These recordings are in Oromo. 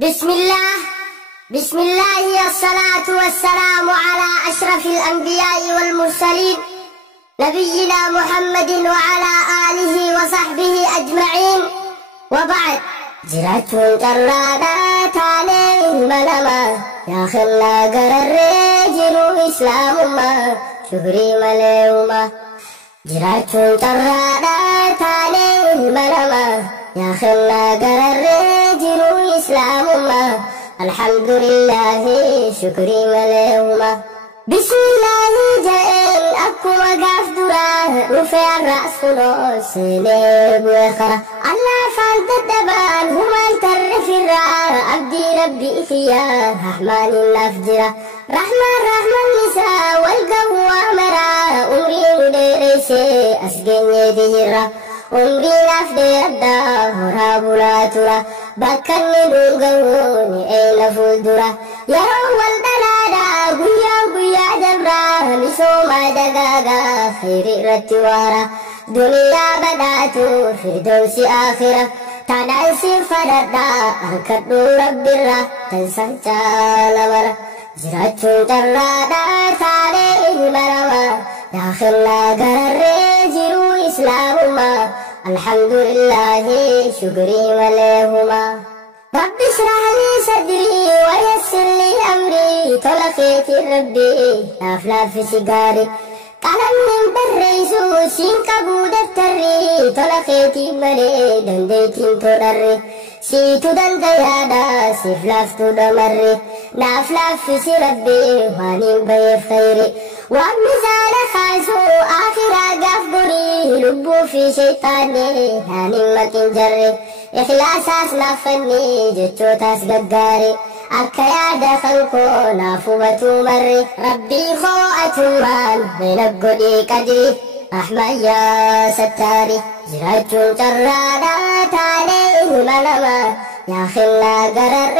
بسم الله الصلاة والسلام على أشرف الأنبياء والمرسلين نبينا محمد وعلى آله وصحبه أجمعين وبعد. جراتون ترادا تاني ملما يا خلا قرر جرو إسلام ما شهري مليوما. جراتون ترادا تاني ملما يا خلا قرر جرو إسلام ما الحمد لله شكري مليوما. بسم الله جائل أكو وقاف دراه رفع الرأس خلوص سيليب ويخرى الله فانت الدبان هما الترف الرأى أبدي ربي فيها رحمن الأفجرة رحمن النساء والقوة مرا أمري مديريسي أسقين يدهرة أمري نفدي الدهر بلا ترى بكني نوغوني أين فلدرة يرو والدلالا قويا جبرا مسوما دقاقا خير رتوارا دنيا بداتو فردوس آخرة تنسي فردا أركدو رب الرا تنسى لمرا جراتو ترادا تاريه مرما يا خلا قرر جرو إسلام ما الحمد لله شكري مليهما. رب اشرح لي صدري ويسر لي أمري طلقيت ربي أفلاف سيجاري قلم من بريسو سين كبو دفتري طلقيتي ملي دنديتين تدري سيتو دنديادا سفلافتو دمري نافلاف سي ربي واني بيف خيري ومزال خاسو آخر قفبري لبو في شيطاني هاني مكين جري إخلاص نفني جتشو تاس قداري أكيا دخلكو نافوبتو مري ربي خو أتوان بلقودي قدري أحمد يا ستاري جراتو ترادا تاليه منما يا خلا قرر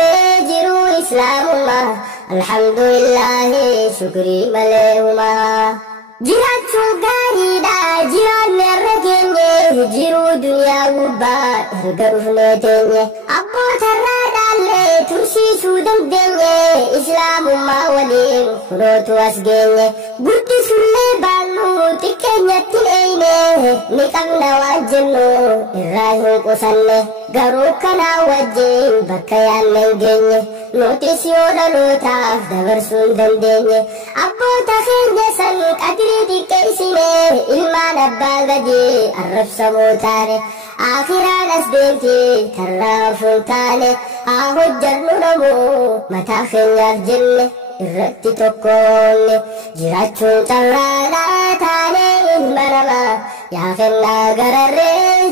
جرو إسلام ما الحمد لله شكري مليهما. جراتو قاريدا جران مرقيني جرو دنيا وبا إرقرف نيتيني أبو ترادا اللي ترسي سودم ديني إسلام ما ولين فروتو أسجيني قلت سلي بانو تكيني تليني نكامنا واجنو إراهن قسني قروكنا وجين بكيان نيجيني نوتيسيو دلوتاف دبرسون دنديني أبو تخيني سن قدري دي كيسيني إلمان أبا غدي الرف سموتاني آخران أسدينتي ترى فلتاني آهو جرنو نمو متاخين يرجلني الرتي تكوني جراتشو ترانا تاني المنما يا خلا قرر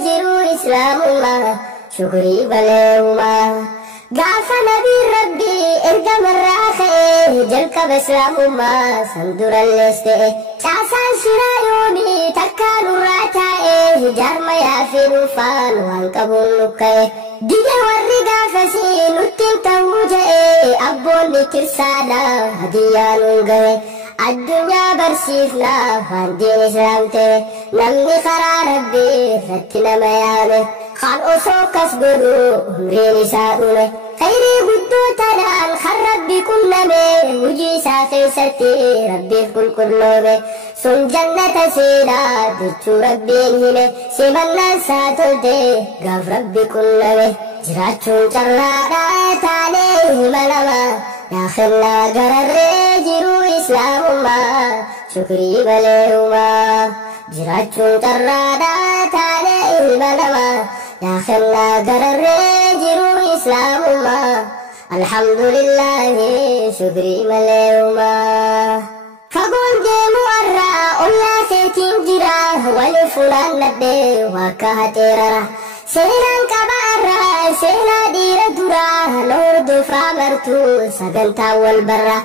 جرو إسلام ما شكري بليهما. قافا نبي ربي ارقم الراخي جلك بسلام ما سندر الليستي شاسان شرايوني تكالو راتاي جارما يافي نوفان وانقبو نكاي ديجا ورقا فسي نتين توجئي أبوني كرسانا هديانو نقوي الدنيا برسيفنا فاندين إسلامتي نمني خرا ربي فتنا ميامي خان أسوك أسقرو أمرين ساؤني خيري قدو تنان خرب بكل نمي وجي ساقي ستي ربي في كل نومي سن جنة سيدا دجو ربي نهمي سيبنا ساتو دي غاف ربي كل نمي جراتشو جرادا تانيه ملما يا خلا قرر جرو إسلام ما شكري بليهما. جراتشو جرادا تانيه ملما يا خلا قرر جرو إسلام ما الحمد لله شكري مليهما. فقول جيمو أرى أولا سيتين جراه ولفلان ندي وكهتيرا سينان كبارا سينا دير دراه نور دفرا مرتو سقنتا والبرا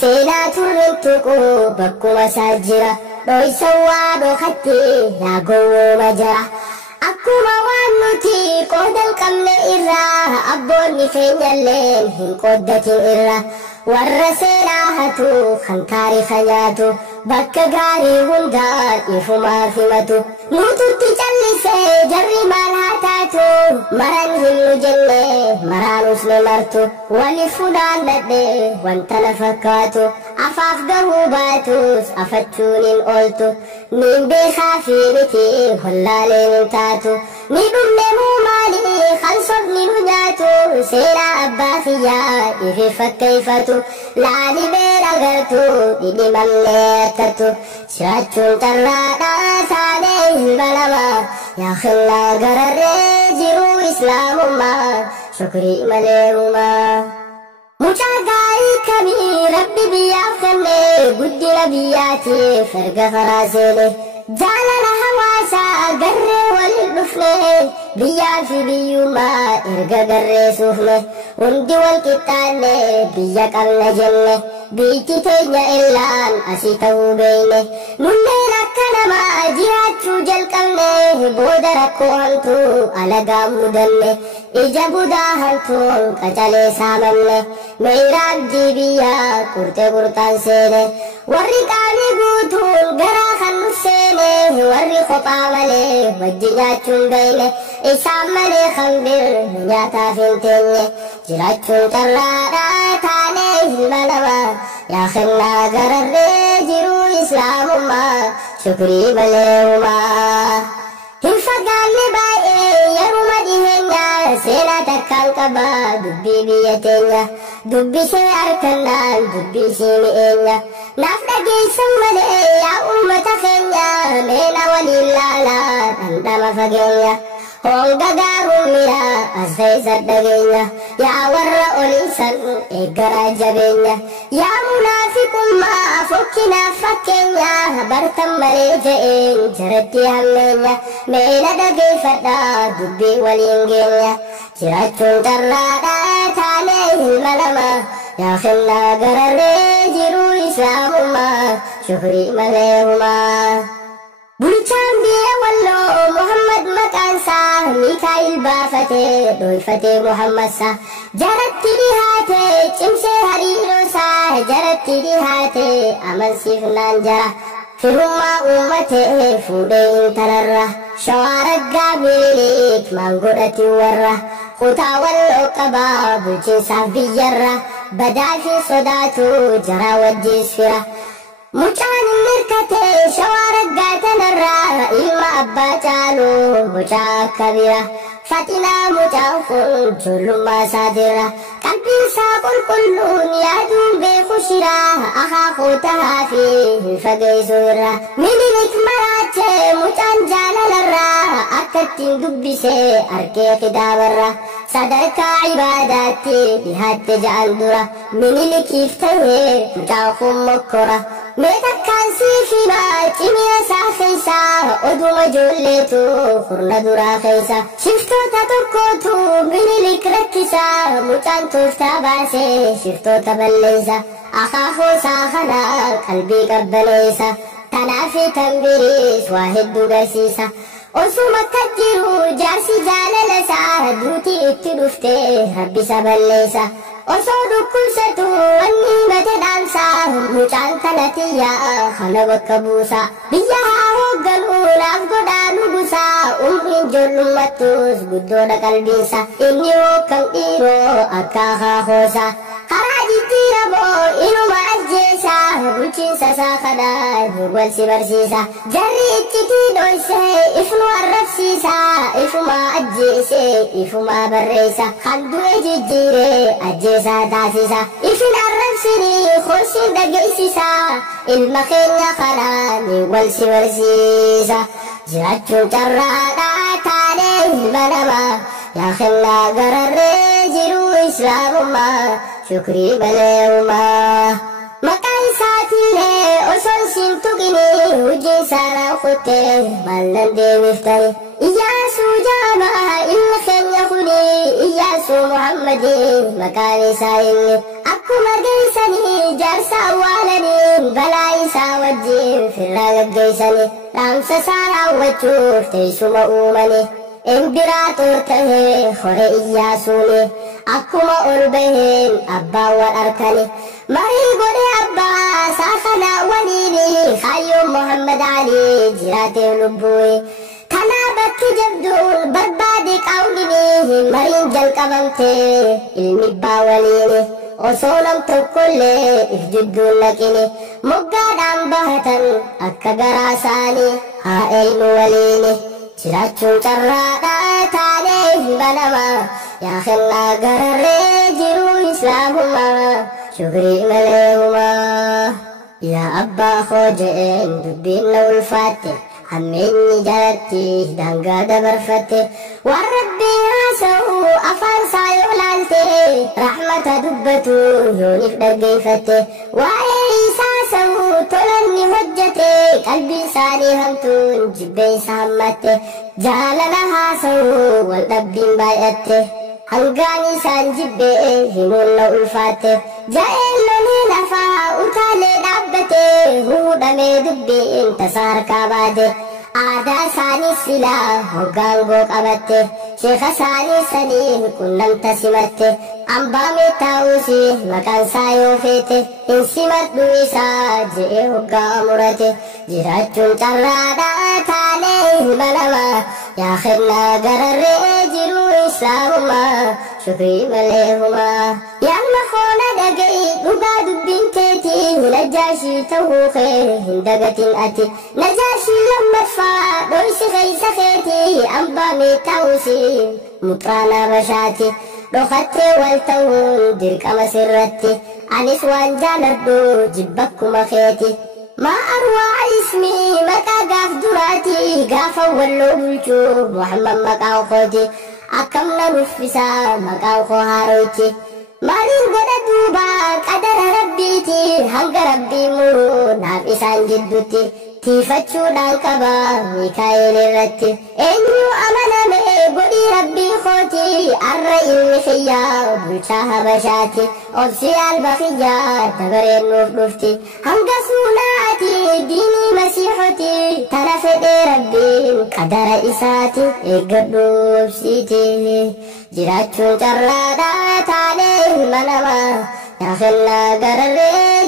سينا ترنتكو بكو مساجرا دوي سوا دو خطي يا قوو مجرا أكوما وانوتي قودن قمن إرا أبوني فين يلين هن قودة إرا ورسينا هتو خنكاري خياتو bakka gaarii hundaan ifumaa himatu nututti callisee jarri maal haa taatu maran hinnu jenne maraanus ne martu waliif funaannadhe wanta na fakkaatu afaaf garuu baatus afachuun hin ooltu niin beekaa fi miti hollaaleen hin taatu ni dhumne muu maali kan sobni nu nyaatu seenaa abbaa kiyyaa ifi fakkeeffatu laali beera gartu dhidhimamne akkatu jiraachuun carraadhaa taanee hilma namaa yaa khillaa gararree jiruu islaamummaa shukrii malee uumaa mucaa gaarii kamii rabbi biyyaaf kenne guddina biyyaatiif erga karaa seene jaalala hawaasaa garree waliin dhufne biyyaa fi biyyummaa erga garree suufne hundi wal qixxaanne biyya qabna jenne biitti teenya illaan asii ta'uu beeyne nunneen akka namaa jiraachuu jalqabne booda rakkoo hamtuu alagaan mudanne ija budaa hamtuun qacalee saamamne meeyraa abdii biyyaa qurxee qurxaan seene warri qaamii guutuun garaa kan nu seene warri kophaa malee wajji nyaachuun beeyne isaan malee kan bir nyaataaf hin teenye jiraachuun carraadhaa taanee hilma namaa yaa khillaa gararree jiruu islaamummaa shukrii malee uumaa hin fagaanne baay'ee yeruma dhiheenya seenaa takkaan qaba dubbii biyya teenya dubbisee harkannaan dubbisii mi'eenya naaf dhageessan malee yaa uummata keenya meena waliin laalaa dhandhama fageenya honga gaaruu mira as keessa dhageenya yaa warra oliisan eeggaraa jabeenya yaa munaafiqummaa fokkinaaf fakkeenya bartan malee je'een jaratti hammeenya meena dhageeffadhaa dubbii waliin geenya jiraachuun carraadhaa taanee hilma namaa yaa khillaa gararree jiruu islaamummaa shukrii malee uumaa bulchaan biyya walloo Muhammad maqaansaa Mikaa'il baafatee dhoyfatee Muhammadsa jaratti dhihaatee cimsee hariiroosaa jaratti dhihaatee amansiifnaan jara firummaa uummatee fuudhee intalarra shawaa raggaa Minilik maangodhati warra kutaa walloo qabaa bulchiinsaaf biyyarra badaa fi sodaatu jaraa wajjiis fira mucaan mirkatee shawaa raggaa tanarraa ilma abbaa caaluu mucaa akka bira faxinaa mucaan kun ijoollummaa isaatirra qalbiin isaa qulqulluun yaaduun beeku shira akaakuu tahaa fi hin fageessu irra Minilik maraachee mucaan jaalalarraa akka ittiin dubbisee arkee kitaabarra sadarkaa ibaadaatti dhihaatte ja'an dura Minilikiif ta'ee mucaan kun mokkora mee takkaan siif himaa cimina isaa keessaa oduma ijoolleetu kurna duraa keessa shiftoota tokkootu Minilik rakkisaa mucaan tooftaa baasee shiftoota balleessa akaakuu isaa kana qalbii qabbaneessa tanaafi tanbiriis waa hedduu garsiisa osuma akka jiru jaarsi jaalala isaa duutii itti dhuftee rabbisa balleessa osoo dhukkubsatu wanni himate dhaamsaa mucaan kanatiyyaa kana bakka buusa biyya haa hoogganuu naaf godhaa nugusaa umriin ijoollummattus guddoodha qalbiinsa inni hokkam dhiiroo akka akaakoosa karaa jijjiiramoo inuma ajjeesaa bulchiinsa isaa kanaa wal si barsiisa jarri iccitii dhoysee ifnu arrabsiisaa ifuma ajjeesee ifuma barreessa kan du'e jijjiiree ajjeesaa taasisa ifin arrabsinii hooshin dhageessisaa ilma keenya kanaa ni wal si barsiisa jiraachuun carraadhaa taanee hilma namaa yaa khillaa gararree jiruu islaamummaa shukrii malee uumaa maqaan isaatiillee osoon siin tuqinii hojii isaarraa kuttee maal dandeemiftani Iyyaasuu jaamaa ilma keenya kuni Iyyaasuu Muhammadii maqaan isaa inni akkuma geessanii jaarsa awwaalanii balaa isaa wajjin firraa gaggeessanii dhaamsa isaa raawwachuuf teessuma uumanii Imbiraator tahee hore Iyyaasuuni akkuma ol baheen abbaan wal arkani marii godhe abbaa isaa شيخنا وليني خيوم محمد علي جراتي لبوي تنابك جبدون بربادك أوليني مرين جل قبمتي المبا وليني وصولم تقولي افجدون لكني مقادم بهتن أكا قراساني هائين وليني جراتشون ترادا تاني بنما يا خلا قرر جرو إسلامهما شكري مليهما يا أبا خوجين دبين لو الفاتح هميني جلتي دنقا دبر فتي والربي راسه أفان سايو لالتي رحمة دبتو يوني فدرقي فتي وعي ساسه تولني هجتي قلبي ساني همتون جبي سامتي جالنا هاسو والدبين بايتي هنغاني سانجبه همون لو الفاتح جايلوني نفا وتالي دابته هو دمي دبين تسار كاباده آدا ساني سلا هنغانغو قبته شيخ ساني سنين كنن تسمته أمبامي تاوسي مكان سايو فيته انسمت دويسا جئي هنغامرته جراتون ترادا تاليه بلما يا خرنا قرر جرو إسلامهما شكري مليهما يا مخونا دقي نقاد بنتيتي نجاشي توخي هندقة أتي نجاشي لما ادفع دويس خيس خيتي أمبامي تاوسي مطرانا بشاتي رخطي والتون درك مسرتي أنس وان جالردو جبكما خيتي ما أروع اسمي مكا قاف دراتي قاف ولو بلشو محمد مكاو خوتي أكمنا نفسا مكاو خو هاروتي مالين قد دوبا قدر ربيتي هنگ ربي مرو ناب إسان جدوتي تيفتشو دانكبا ميكايل الرتي إنيو أمنا مي قدي ربي خوتي الرئي المخيا بلشاها بشاتي أبسي البخيا تبرين نفلفتي هنگ سوناتي ديني مسيحتي تنفد ربي قدر إساتي إقدو بسيتي جراتشون جرادا تاليه منما يا خلا قرر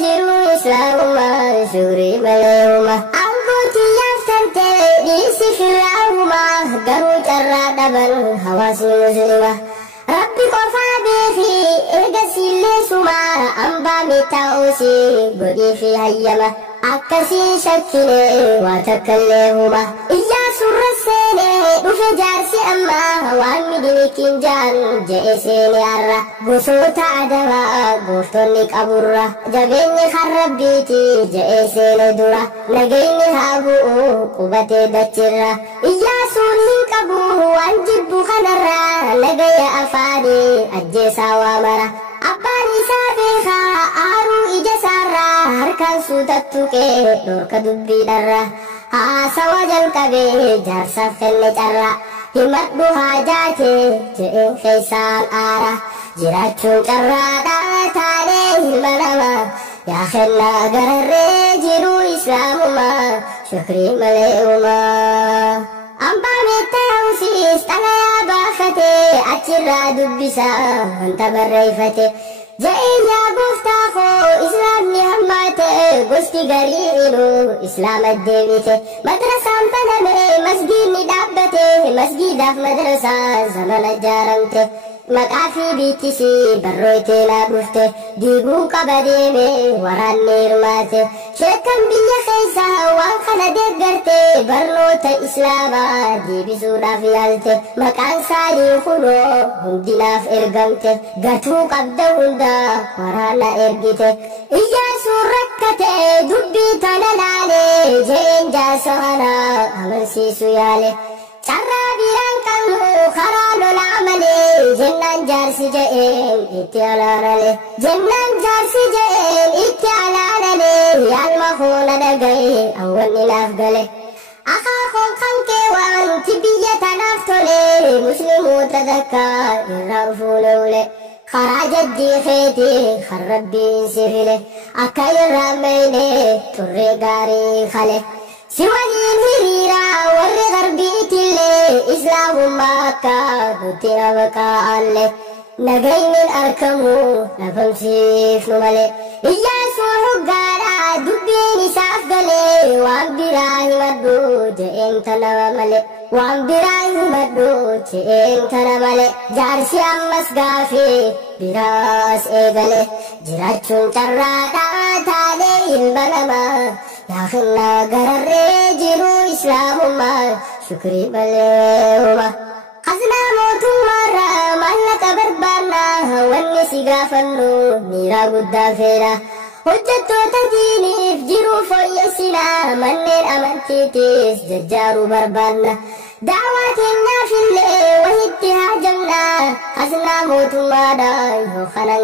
جرو إسلامهما شوري مليهما أنبوتي يفتنتي ديسي خلاهما قرو جرادا بل حواس مسلمة ربي قفا بيخي إرقسي لسما أنبا متاوسي قدي في هيما أكسي شكلي وتكليهما إياس الرسيني وفي جارسي أما وأمي ديكين جان جيسيني أرى قصوت عدوا قفتنك أبرة جبيني خرب بيتي جيسيني درة نجيني هابو قبتي دترة إياس الهنكبو وانجب خنرة نجي أفادي أجيسا وامرة أباني سابخا آرو إجسارا هركان سودتوكي نورك دبي درا سوا جلقبي جارسا فل جرا همت بحاجاتي جئين خيسان آرا جراتشون جرا داتاني المنما يا خلا قرر جرو إسلامهما شكري مليهما أمبامي تاوسيس تلا بافتي أتشرا دبسا أنت بريفتي جئين يا قفتاخو إسلامي هماتي قستي قرينو إسلام الديبتي مدرسة امتنمي مسجدني دابتي مسجد في مدرسة زمن جارمتي مقافي بيتسي برويتي لا بفتي ديبو قبديمي وران نيرماتي شكم بيا خيسا وانخنا دقرتي برنوت إسلاما ديبي سودا فيالتي مكان سالي خلو هندنا في إرقمتي قرتو قبدا هندا ورانا إرقتي إياسو ركتي دبي تنلالي جين جاسونا أمن سيسو يالي شرابيران كانوا خرالو العملي جنان جارسي جئين اتعلانالي جنان جارسي جئين اتعلانالي يالمخون دقاي أولي نافقالي أخاخون خنكي وانتي بيا تنافتولي مسلمو تذكا يرافولولي خراج الدي خيتي خرب بين سفلي أكاي الراميني تري غاري خلي سوالين هريرا ور غربيتي اللي إسلام مكة بطيرا بكا اللي نقين الأركمو نفم سيف نمالي إياسو حقارا دبيني سافقلي وان براي مدود انت نواملي وان براي مدود انت نواملي جارسي امس غافي براس ايقلي جراتشون ترادا تالي البنما يا خلا غرر جيرو اسلام ما شكري بليوما خزنا موتو مرة مالك بربانا والنسي غافنو نيرا قدا فيرا هجتو تديني فجرو فويسنا منين أمنتيتيس ججارو بربانا دعواتنا في الليل وهدتها جمنا خزنا موتو مادا يوخنان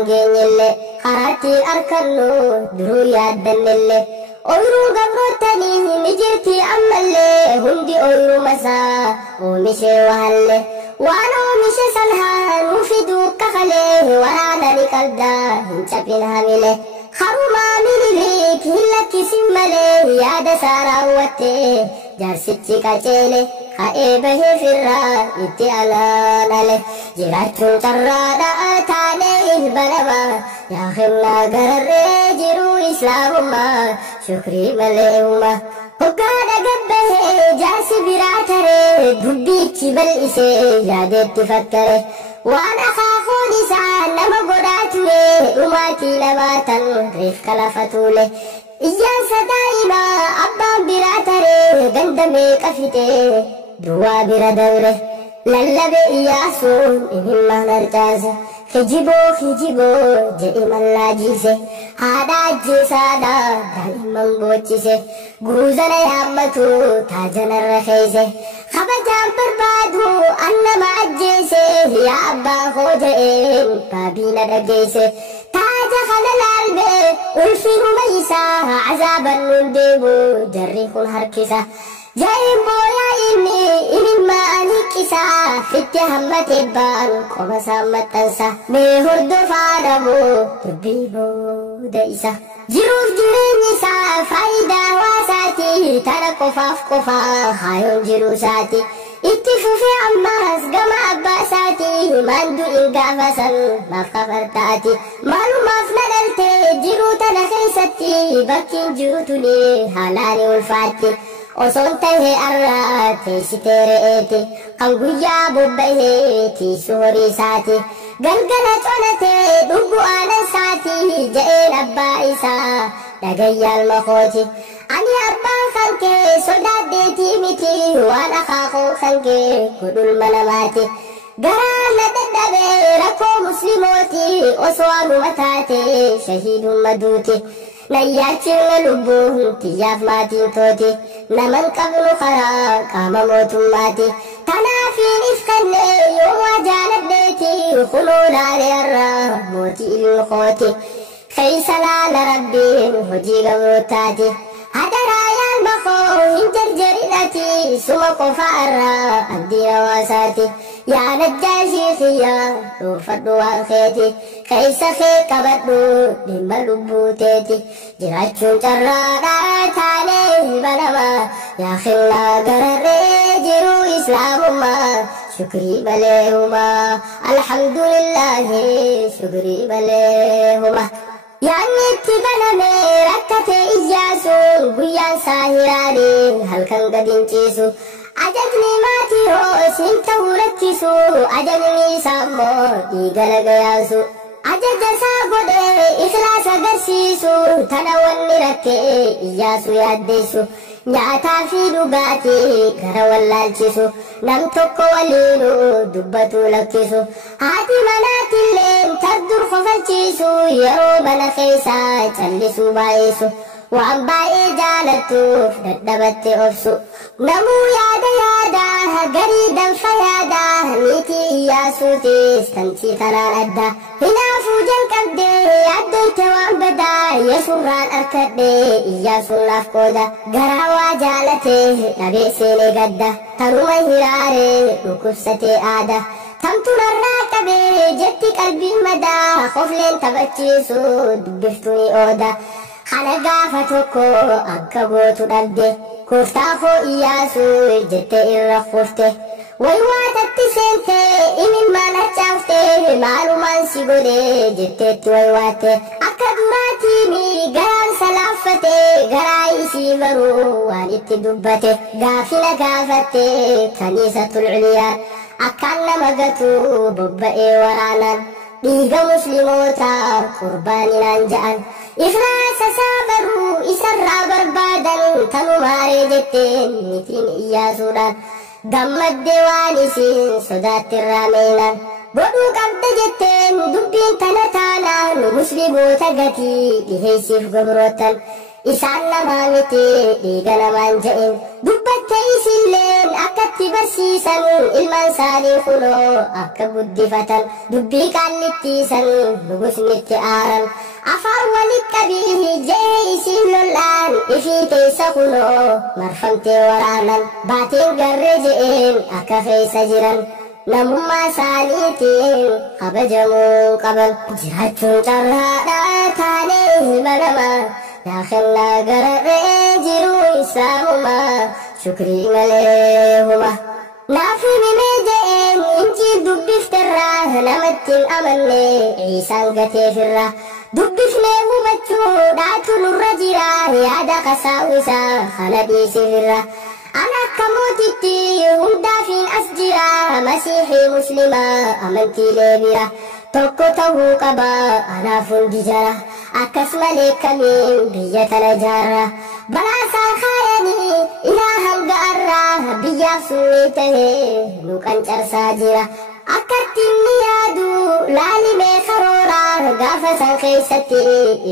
اللي خراتي أركنو درو يادن اللي أورو قبروتني نجرتي أمالي هندي أورو مسا ومشي وهالي وانا ومشي سلحان وفيدو كفلي ورانا لكالدا هنشابين هاملي خروما مليك هلكي سمالي ياد سارا واتي جارستي كاتيلي خائبه فرا اتي علانالي جراتو ترادا تالي البلما يا خلا غرر جيرو إسلامما شكري مليوما وقادا قبه جاسي براتري دبيتي بالإسي يادت تفكري وانا خافو نسان لما قداتولي وماتي لماتا ريف كلافتولي إياسا دائما أبان براتري قندمي كفتي دوا برادوري للبي إياسون إنما نرتازي خجيبو جئم اللاجيسي هذا جيسادا دائما بوچيسي غوزنا يامتو تاجنا الرخيسي خبجان بربادو أنما أجيسي يا أبا خوجئين بابينا دجيسي تاج خلال البي ألفين ميسا عذابا نديبو جريخون هركسا جايم بويا إني ما أنكسا فيتي همتي بان كوما سامتنسا ميهردو فادمو تبيبو دايسا جروف جرينيسا فايدا واساتي تانا كفاف كفا خايون جروساتي اتفو في عماس قما أباساتي ماندو إنقافسا مفخفرتاتي مالو مفندلتي جروتا نخيستي بكين جروتني هالاني والفاتي وصنته أراتي ستيرئتي قنقيا ببهيتي سوري ساتي قلقلت ونتي دبو آنا ساتي جئين أبا إسا لقيا المخوتي أني أبا خنكي صداد ديتي متي وانا خاخو خنكي كدو المناماتي قرام نددبي ركو مسلموتي وصوان متاتي شهيد مدوتي نياتي لبوه تياف ماتين توتي نمن قبل خرا قام موت ماتي تنافي نفقني يوم جانت بيتي خلونا ليرا موتي الخوتي خيسلا لربي هجي قبروتاتي هدرا يا المخو انتر جريدتي سمق فارا الدين واساتي يا نجاشي خيا وفدوا خيتي خيس خيك بدو دم لبوتيتي جراتشون ترادا تالي بنما يا خلا غرر جرو إسلامما شكري بليهما الحمد لله شكري بليهما يعني تبنمي ركتي إجاسو بيان ساهراني هل كان قدين تيسو أجدني ماتي هو سنتو ركسو أجدني سامو إيقل قياسو أجد ساقود إخلاص قرسيسو تنواني ركي إياسو ياديسو نعتا في دقاتي كروال لالشيسو نمتوكو ولينو دبتو لكيسو هاتي مناتي اللين تردر خفلشيسو يرو بنخيسا تلسو بايسو وعن باي جالتو فدبت أفسو نمو يادا قريدا فيادا ميتي إياسو تستنتي تنان أدى هنا فوجن كبدي عديت وعن بدا يسران أركدي إياسو نافقودا قراوا جالتي نبي سيني قدا ترومي هراري وكفتي آدا تمتنا الراكبي جتي قلبي مدى خفلين تبتشيسو دبفتوني أودا خانا قافتوكو أكبوتو دلدي كفتاخو إياسو جتي إرخفته ويواتت سنتي إمن ما نتشافته معلومان سيقودي جتي ويواتي أكدراتيني قران سلافت غراي سيبرو والدت دبته غافلة غافته كنيسة العليا أكان مغتو ببئي ورانا ديغا مسلموتا قربان لانجان إخلاص سابرو إسرى بربادا تنو ماري جتين نتين إيا سودان دمت ديواني سين صدات الرامينا بدو قبض جتين دبين تنتانا مسلموتا غتي لهيسيف قبروتا إسان نمامتي ديغا نمانجئين دبت تيسلين أكت برسيسا إلمان سالي خلو أكا قدفتا دبي كالتيسا نبس متعارا أفار ولكبيه جيسي لولان إفي تيسا خلو مرفمتي ورانا باتين قرجئين أكا خيس جرا نمما ساليتين قبجمو قبل جهتشو ترهادا تانيه منما داخلنا قرر جيرو إسلامما شكري مليهما نافي مميجين انجي دبي فتراه نمتين أمني عيسان قتي فراه دبي فليه بچو داتو نرجراه يادا قساوسا خلدي سفراه أنا كموتتي هم دافين أسجرا مسيحي مسلمة أمنتي ليبرا توكو توهو قبا أنا فندجرا أكس ملك من بية نجارة بلا ساخايني إلها القارة بيا سويته نوكان ساجرة أكت النيادو لالي ميخرورا غافة سنخيستي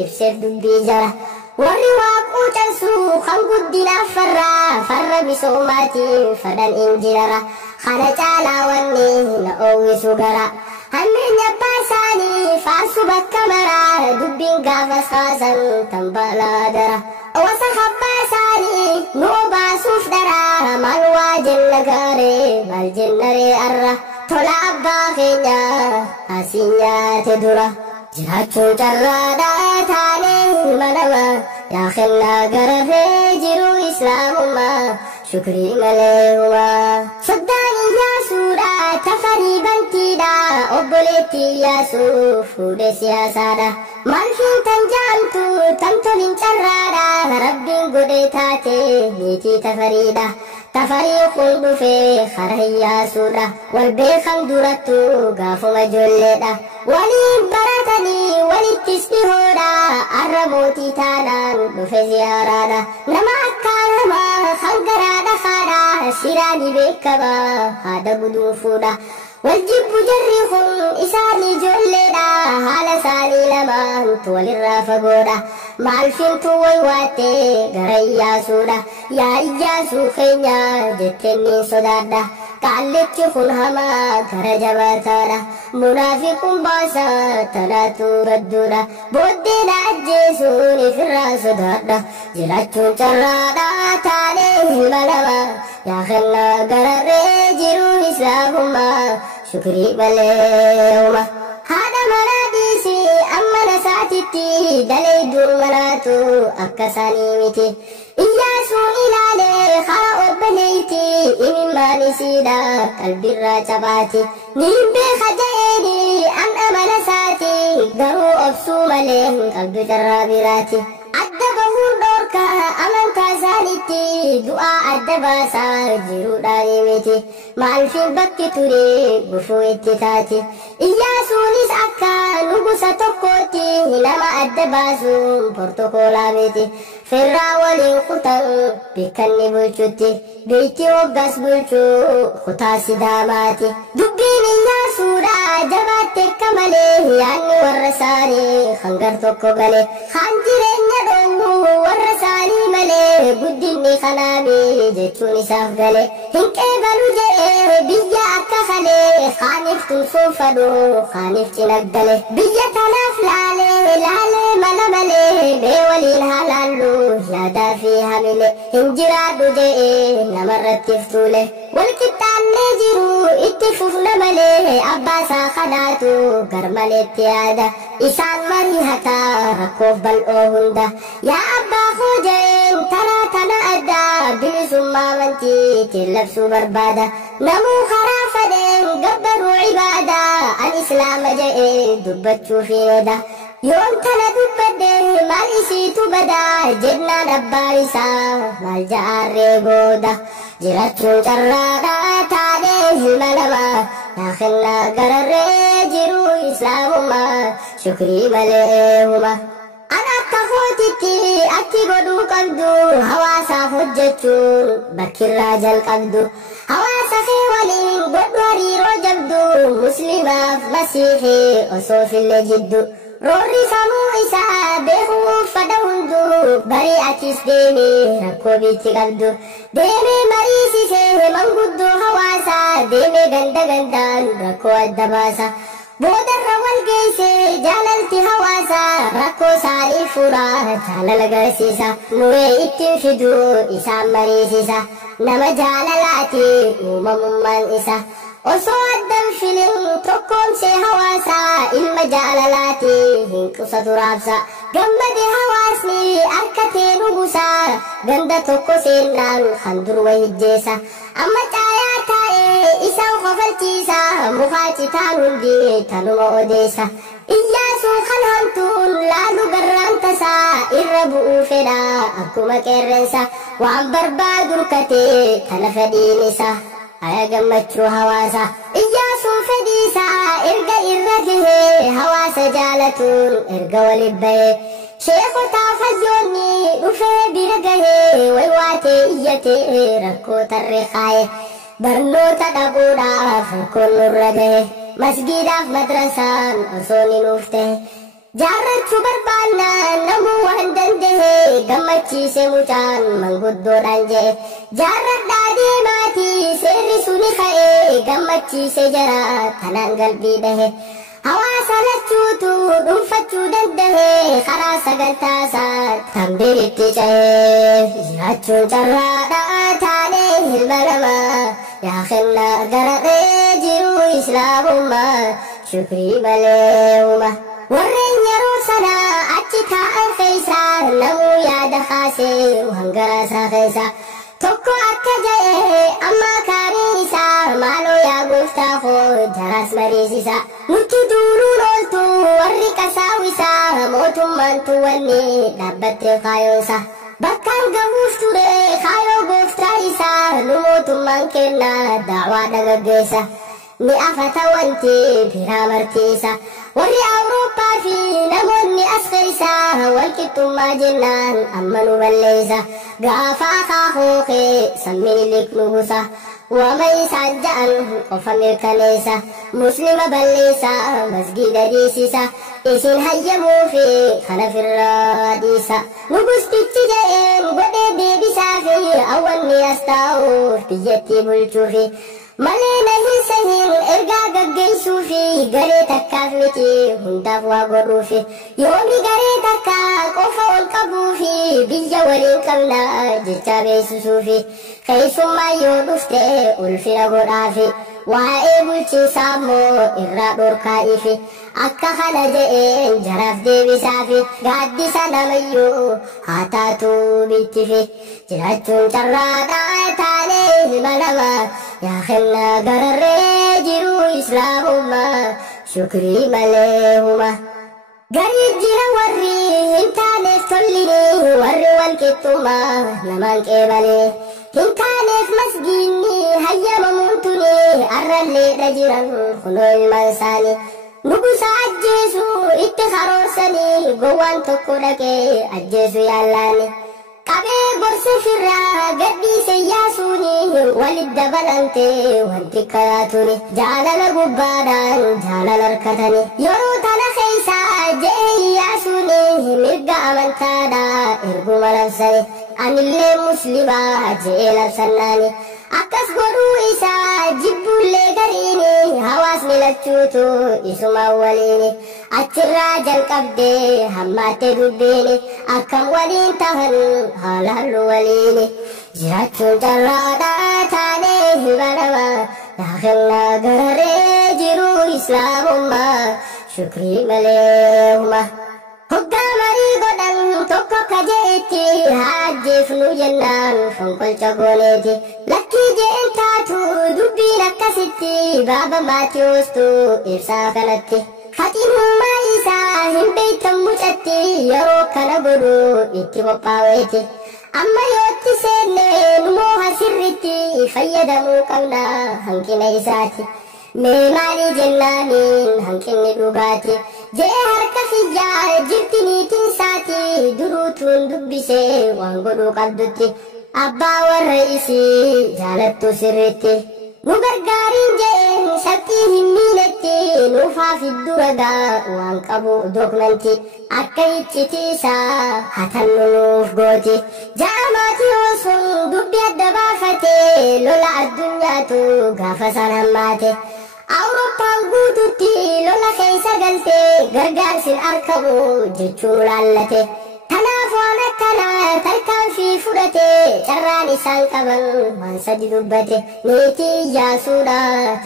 إرسف دبي جرة والرواق أوتنسو خنقود دينا فرا بسوماتي فدان إنجلرا خانا تعالى واني نأوي سوغرا همين يباساني فارسو بكامرا دبين غافس خاسن تنبالا درا وسخب باساني نوبا سوف درا مالوا جنغاري مال جنري أرى تولا أبا خينيا أسينيا تدورا جراتشو جرادا تاني منما يا خلا غرفي جيرو إسلامما شكري مليهما صداني يا سورا تفري بنتيدا أبوليتي يا سوفو سياسادا مالفين تنجامتو تمتلين جرادا ربين قديتاتي ميتي تفريدا تفريق البفي خرهيا سورة والبيخن دورتو غافو مجولدا ولي براتني ولي تسبيهودا الرموتي تانان بفي زيارادا نما أكارما خنقرادا خادا سيراني بيكبا هذا بدوفودا والجب جريخون إساني جولدا هالا سالي لما تولي الرافقودا مالفين توي واتي غريا سودا يا إجاسو خينيا جتني صدادا كالتي خنهما كرجباتادا منافق باسا تلاتو ردودا بودينا أجيسوني في الراس دادا جلاتو جرادا تاليه الملما يا خلا غرر جيرو إسلامما شكري بليهما هذا مراديسي أما نساتتي دليدو مناتو أكساني متي إياسو إلالي خرأ بنيتي إمما نسيدا قلبي الراتباتي نيبي خجيني أن أمن ساتي درو أبسو مليه قلبي جرابيراتي أدبهون دوركا أمن تازانيتي دعاء أدباسا جيرو داري ميتي مالفين بكي توري بفو اتتاتي إياسو نس أكا نبوسا تقوتي نما أدباسو بورتوكولا ميتي فرا ولي خطر بكني بلشوتي بيتي وقاس بلشو خطاسي داماتي دبيني يا سورا جباتي كمالي يعني ورساني خنقر توكو غلي خانجرين يدومو ورساني ملي قديني خنامي جيتوني ساف غلي هنكي بلو جئي بيا أكا خلي خانف تنصوفدو خانف تنقلي بيا تناف لالي ململي بيولي الهلالو يا دافي حمله انجراد جئ نمرت تفتوله والكتان نجرو اتفوف نمله أباسا خداتو كرمل اتيادا إسان مريحتا ركوف بالأوهندا يا أبا خوجين تنا أدا بلسما منتي تلبسو بربادا نمو خرافة دين قبروا عبادا الإسلام جئ دبتشو في ندا يوم تندب بده مال إسيتو بدا جدنا نبارسا مال جاري بودا جراتشون جرادا تاليه المنما داخلنا قرر جرو إسلامما شكري مليهما أنا تخوتي أكي قدو قبدو هواسا فجتشون بكي الراجل قبدو هواسا خيوالين قدو هريرو جبدو مسلمة مسيحي وصوف اللي جدو روري فمو إسا بيخو فدهندو بريئتيس ديمي ركو بيتي قبدو ديمي مريسي سيه من قدو هواسا ديمي غندا غندان ركو الدباسا بودر روال جيسي جاللتي هواسا ركو سالي فرا جالل غرسيسا موي اتنفدو إسا مريسيسا نما جاللاتي مممان إسا osoo addan filin tokkoon see hawaasa ilma jaalalaati hin qusatu raabsa gammade hawaasni harkatee nugusa ganda tokko seennaan kan durwa hijjeessa amma caayaa taa'ee isaan kofalchiisa mukaa citaan hundi tanuma odeessa iyyaasuu kan hamtuun laalu garraan tasaa irra bu'uu fedha akkuma qeerrensa waan barbaadu rukatee kana fedhiin isa Aya gammachuu hawaasa iyyaasun fedhiisa erga irra gahee hawaasa jaalatuun erga walib bahee sheekotaa fayyoonni dhufee bira gahee waywaatee iyyatee rakkoo tarree kaayee barnoota dhabuudhaaf rakkoon nurra gahee masgiidaaf madrasaan osoo ni nuuf ta'e jaarrachuu barbaanna namuu waan danda'e gammachiise mucaan manguddoodhaan jedhe jaarradhaa deemaatii seerri suni ka'ee gammachiise jara tanaan qalbii dhahe hawaasa lachuutu dhuunfachuu danda'e karaa sagantaasaa kan biritti ca'ee jiraachuun carraadhaa taanee ilma namaa yaa kennaa garadhee jiruu islaamummaa shukrii maleeuma warreen yeroo sana achi taa'an keessa namuu yaada kaasee hangarasaa keessa tokko akka jedhe amma kaaniin isaa maaloo yaa gooftaa koo jaraas mariisisa nuti duuluun ooltu warri qasaawisaa mootummaan tuwwanni dhaabbattee kaayoonsa bakkaan gahuuf ture kaayoo gooftaa isaa nu mootummaan kenna daawaa dhagaggeessa ni afata wanti biraa martiisa warri awurooppaa fi namoonni as keessa walqixxummaa jennaan amma nu balleessa gaafaa kaahookee samminilik nu busa wama isaan ja'an qofa mirkaneessa muslima balleessa masgiida dhiisisa isin hayyamuu fi kana firraa dhiisa nu gustichi jedheen godhee deebisaa fi awwanni as taa'uuf biyyattii bulchuufi Malena hisahin erga gaggeessuu fi garee takkaaf miti hundaaf waa godhuu fi yoomni garee takka qofa ol qabuu fi biyya waliin qabna jecha beeksisuu fi keessummaa yoo dhufte ulfina godhaa fi waa'ee bulchiinsaa immoo irraa dhorkaa'ii fi akka kana jedheen jaraaf deebisaa fi gaaddisa namayyuu haa taatu bitti fi jiraachuun carraadhaa taanee ilma namaa yaa kennaa gararree jiruu islaamummaa shukrii maleehuma garii jira warri hin taaneef tollinii warri walqixxummaa namaan qeebalee hin taaneef masgiinni hayyamamuun tuni arralleedha jiran kunoo ilmaan isaanii nugusa ajjeesu itti karoorsanii gowwaan tokko dhaqee ajjeesu yaallaani qabee gorsa firraa gadhiise yaasuuni walit dabalante wanti karaatuni jaalala gubbaadhaan jaalala harkatani yeroo tana keessaa je'ee yaasuuni mirga amantaadha erguma labsani anillee muslimaa je'ee labsannaani akkas godhuu isaa jibbullee gariini hawaasni lachuutu isuma waliini achirraa jalqabdee hammaattee dubbiini akkam waliin tahan haalaallu waliini jiraachuun carraadhaa taanee ilma namaa yaa kennaa gararree jiruu islaamummaa shukrii maleehuma hoggaa marii godhan tokko kajeetti haajjeefnu jennaan fonqolcha gooneeti lakkii jeen taatu dubbiin akkasitti baaba maatiyoostuu ibsaa kanatti faxinummaa isaa hin beektamu mucatti yeroo kana godhu itti qophaa'eeti. Amma yootti seenne numoo hasirritti fayyadamuu qabna hanqina isaati. Mee maali jennaaniin hanqinni dhugaati. Jee harka fiyyaa jirti niitiin isaati duruutuun dubbisee waan godhuu qabdutti. Abbaa warra isii jaalattu sirritti. Nu gargaariin jeen shakkii hin miinetti nuufaa fiddu ragaa waan qabu dokumentii akka iccitiisaa hatannu nuuf gooti. Jaamaatii sun dubbi adda baafatee lola addunyaatu gaafa san hammaate. Awurooppaan guututti lola keessa galtee gargaarsin argamu jechuun laallate. Kanaaf waan akkana tarkaanfii fudhate carraan isaan qaban waan sadi dubbate. Niitii Iyyaasuudha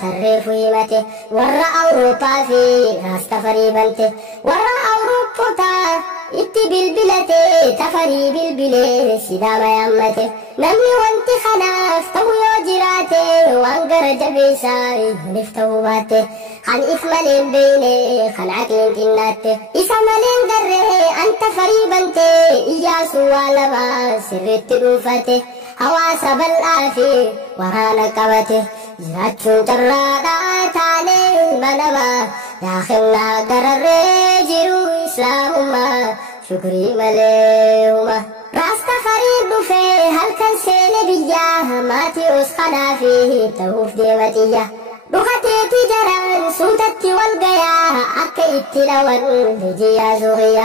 tarreefu himate warra Awurooppaa fi Raastafarii bante. Warra Awurooppootaa itti bilbilate tafarii bilbilee Sidaama yaammate. Namni wanti kanaaf ta'u yoo jiraate waan gara jabeessaa hiniif ta'uu baatte. Kan if maleen beeyne kan aqliin xinnaatte. Isa maleen darree anta farii bante Iyyaasuu waa lama sirriitti dhuunfate. Hawaasa bal'aa fi waraana qabate. Jiraachuun carraadhaa taanee banama. Yaa kennaa gararree jiru islaamummaa shukrii malee huma. Raastafarii dhufee halkan seene biyyaa maatii osqanaa fi ta'uuf deematiyya. Dhugateeti jaraan suutatti wal gayaa akka itti dhawan lejii Iyyaasuu.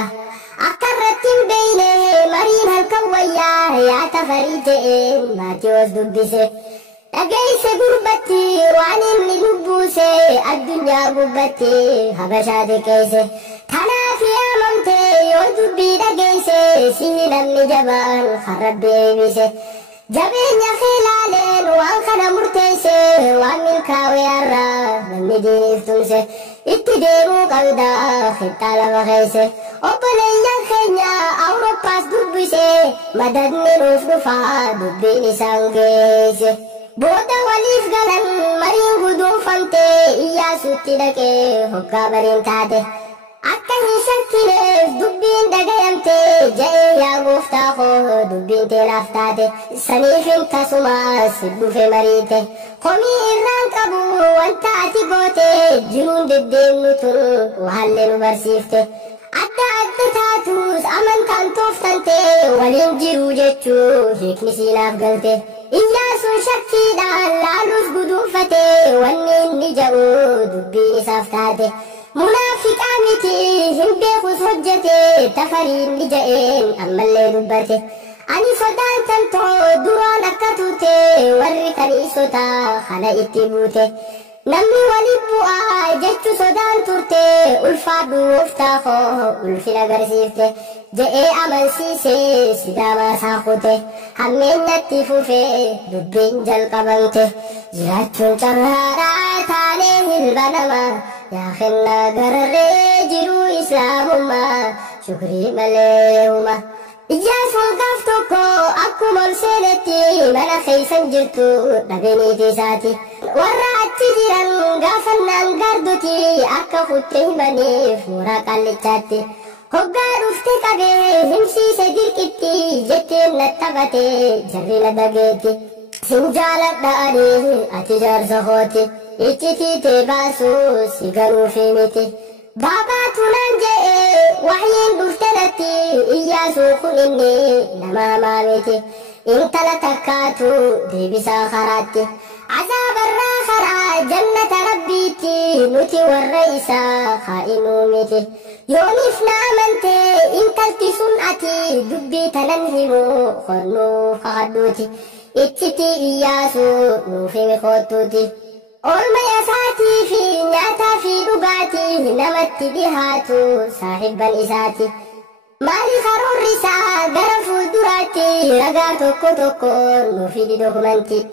Akka irratti hin beeyne mariin halkan wayyaa yaa tafarii ta'een maatii os dubbise. Dhageesse gurbatti waan inni lubbuuse addunyaa gubbatti habashaa xiqqeesse. Kanaaf yaamamte yoo dubbii dhageesse sii namni jabaan kan Rabbi eebise. Jabeenya kee laaleen waan kana murteesse waan milkaa'e har'aa namni diiniif tumse. Itti deemuu qabda qixxaa lafa keesse. Obboleeyyan keenya Awurooppaas dubbise madadni nuuf dhufaa dubbiin isaan geesse. Booda waliif galan mariin guduunfamte Iyyaasuutti dhaqee hoggaa bariin taate. Akka hin shakkineef dubbiin dhagayamte ja'ee yaa gooftaa koo dubbiin teenaaf taate. Saniifin tasumaas dhufe mariite. Komii irraan qabu wanta ati goote jiruun deddeemnu tun waallee nu barsiifte. Adda adda taatus amantaan tooftante waliin jiruu jechuu hiikni siinaaf galte. Iyyaasuun shakkiidhaan laaluuf guduunfate wanni inni jedhu dubbiin isaaf taate. Munaafiqaa miti hin beekus hojjete tafariin ni ja'een ammallee dubbate. Ani sodaan tantoo duraan akka tuute warri kaniisotaa kana itti buute. Namni waliin bu'aa jechu sodaan turte ulfaadhu gooftaa koo ulfina agarsiifte. Je'ee amansiise Sidaamaa saakute. Hammeenyatti fufee dubbiin jalqabamte. Jiraachuun carraadhaa taanee hilba namaa. Yaa kennaa gararree jiru islaamummaa shukrii malee huma. Iyyaasuun gaaf tokko akkuma ol seenetti mana keeysan jirtu dhabe niitii isaati. Warra achi jiran gaafannaan garduti akka kutte himaniif mooraa qaallichaatti. Hoggaa dhufte qabee himsiise dirqitti jetteen nattabate jarri na dhageetti. Sin jaaladha ani ati jaarsa kooti. Iccitiitee baasuu si garuufi miti. Baabaatu naan je'ee wahyiin dhufte natti Iyyaasuu kun inni nama hamaa miti. Intala takkaatu deebisaa karaatti. Azaabarraa karaa jannata rabbiitti nuti warra isaa kaa'inuu miti. Yooniif na amante intalti sun ati dubbii tanan himu qornuu kakadduuti. Icciti Iyyaasuu nuuf himi koottuuti. Oolma isaatii fi nyaataa fi dhugaatii namatti dhihaatu saahibban isaati. Maali karoorri isaa gara fuulduraatti ragaa tokko tokko nuuf hidi dokumentii.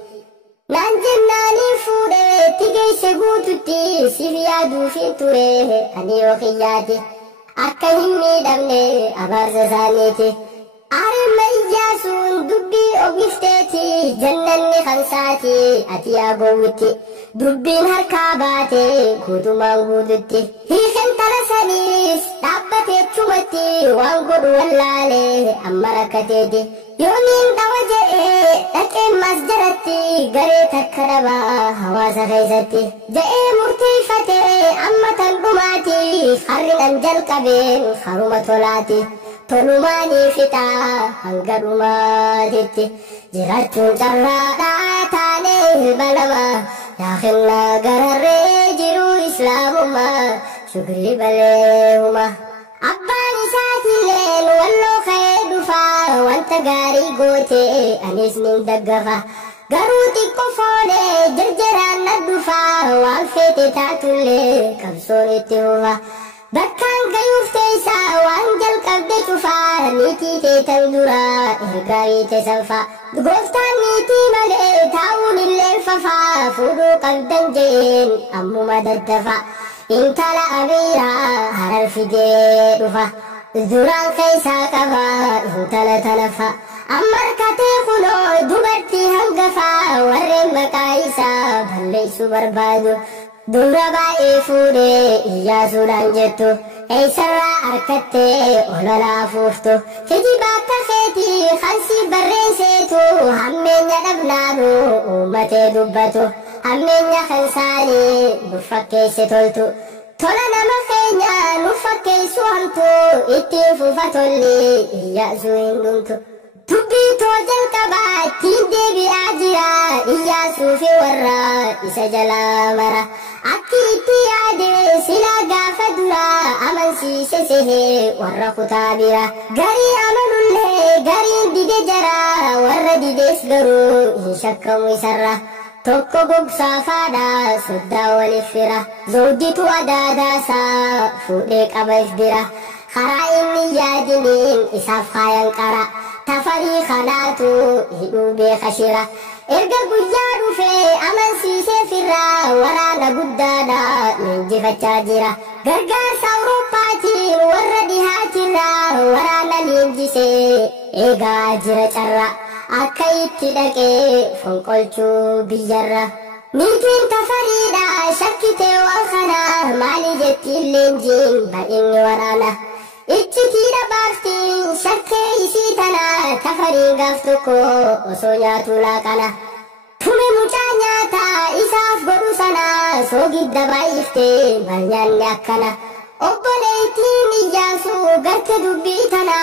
Naan jennaaniin fuudhee itti geesse guututti siif yaaduufiin ture ani yoo kiyyaati. Akka hin miidhamne abaarsa isaaniiti. Arimma Iyyaasuun dubbii oggifteeti jannanni kansaati ati yaa gowwitti. Dubbiin harkaa baate guutumaan guututti. Hiikan tala saniis dhaabbatee chumatti. irratti waan godhu wallaalee amma rakkateeti yoomiin dhawa jedhee dhaqeen masjidaatti garee takka dhabaa hawaasa keessatti jedhee murteeffatee amma tan dhumaatiif harrinan jalqabeen haruma tolaati tolumaanii fixaa hanga dhumaatitti jiraachuun carraadhaa taanee ilma namaa yaa kennaa gararree jiru islaamummaa shukrii baleehuma abbaan isaatiilleen walloo ka'ee dhufaa wanta gaarii gootee anis nin daggafa garuu xiqqoo foolee jarjaraan na dhufaa waan feete taatullee qabsoon itti hufa bakkaan gayuuf teessaa waan jalqabde cufaa niitii teetan duraa ergaa hiite sanfaa gooftaan niitii malee taa'uun illee fafaa fuudhuu qabdan jeen ammuma daddafa intala abiiraa harar fidee dhufa duraan keessaa qaba intala tanafa amma harkatee kunoo dubartii hangafaa warreen maqaa isaa balleessuu barbaadu dura baay'ee fuudhee iyyaasuudhaan jettu eessarraa harkattee olalaa fuuftu kijibaa tafeetii kansi barreesseetu hammeenya dhabnaanu uummatee dubbatu hammeenya kansaanii nuuf fakkeesse toltu tola nama keenya nuuf fakkeessu hamtu ittiin fufa tolli iyyaasuu hin dhumtu dubbii too jalqabaa ittiin deebi'aa jira iyyaasuu fi warra isa jalaa mara akki itti yaade silaa gaafa duraa amansiise sehee warra kutaa bira garii amanullee gariin dide jara warra didees garuu hin shakkamu isarra tokko gogsaafaadha soddaa waliif fira zawditu adaadaasaa fuudhee qabaif bira karaa inni yaadiniin isaaf kaayan qara tafarii kanaatu hidhuu beeka shira erga guyyaa dhufee amansiisee firraa waraana guddaadha leenjifachaa jira gargaarsa awurooppaatiin warra dhihaatirraa waraana leenjisee eegaa jira carra akka itti dhaqee fonqolchuu biyyarra niitiin tafariidha shakkitee waan kana maali jettiin leenjiin baay'inni waraana ichitiidha baaftiin shakkee isii tana tafariin gaaf tokko osoo nyaatuu laaqana tume mucaa nyaataa isaaf godhu sana soogidda baay'iftee mal nyaanni akkana obboleettiin iyyaasuu garte dubbii tana